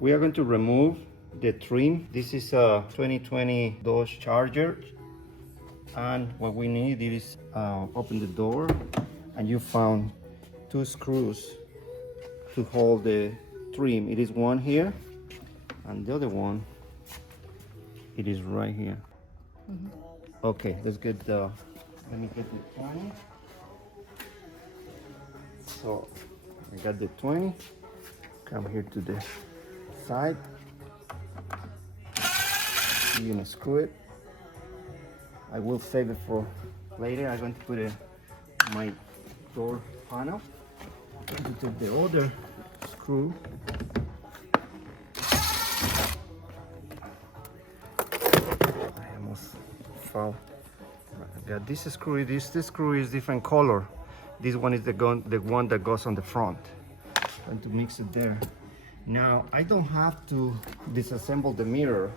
We are going to remove the trim. This is a 2020 Dodge Charger, and what we need is open the door, and you found 2 screws to hold the trim. It is one here, and the other one, it is right here. Okay, let's get the, let me get the 20. So I got the 20. Come here to the side. You're gonna screw it. I will save it for later. I'm going to put my door panel. I'm going to take the other screw. I almost fell. I got this screw. This screw is different color. This one is the one that goes on the front. I'm going to mix it there. Now I don't have to disassemble the mirror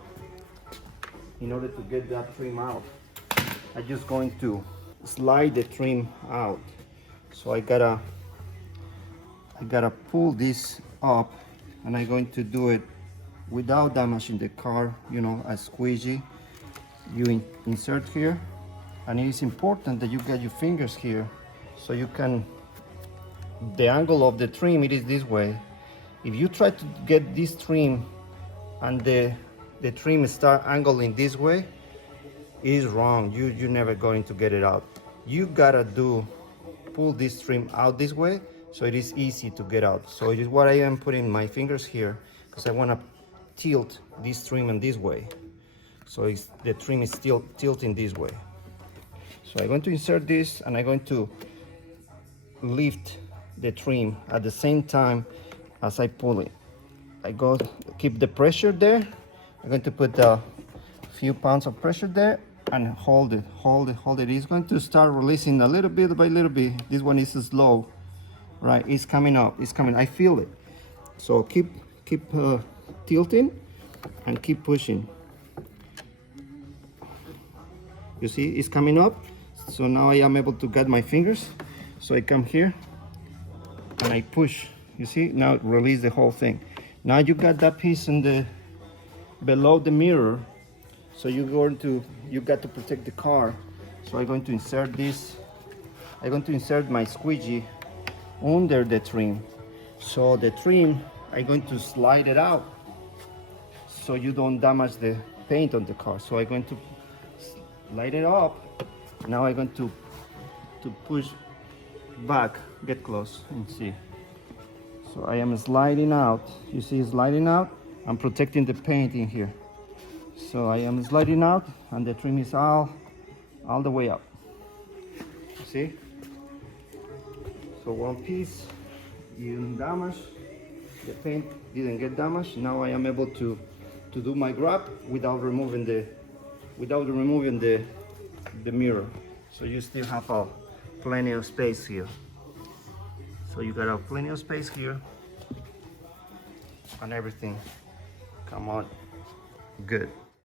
in order to get that trim out. I'm just going to slide the trim out. So I gotta pull this up, and I'm going to do it without damaging the car, you know, a squeegee. You insert here, and it is important that you get your fingers here so you can, the angle of the trim, it is this way. If you try to get this trim and the trim start angling this way, it is wrong. You're never going to get it out. You gotta pull this trim out this way so it is easy to get out. So it is what I am putting my fingers here, because I want to tilt this trim in this way. So the trim is still tilting this way. So I'm going to insert this, and I'm going to lift the trim at the same time as I pull it. Keep the pressure there. I'm going to put a few pounds of pressure there and hold it. It's going to start releasing a little bit by little bit. This one is slow, right? It's coming up, it's coming, I feel it. So keep tilting and keep pushing. You see, it's coming up. So now I am able to get my fingers. So I come here and I push. You see, now release the whole thing. Now you got that piece below the mirror. So you got to protect the car. So I'm going to insert this. I'm going to insert my squeegee under the trim. So the trim, I'm going to slide it out so you don't damage the paint on the car. So I'm going to slide it up. Now I'm going to push back, get close and see. So I am sliding out. You see, sliding out. I'm protecting the paint in here. So I am sliding out, and the trim is all the way up. See? So one piece didn't damage. The paint didn't get damaged. Now I am able to do my grab without removing the mirror. So you still have plenty of space here. So you got plenty of space here, and everything come on good.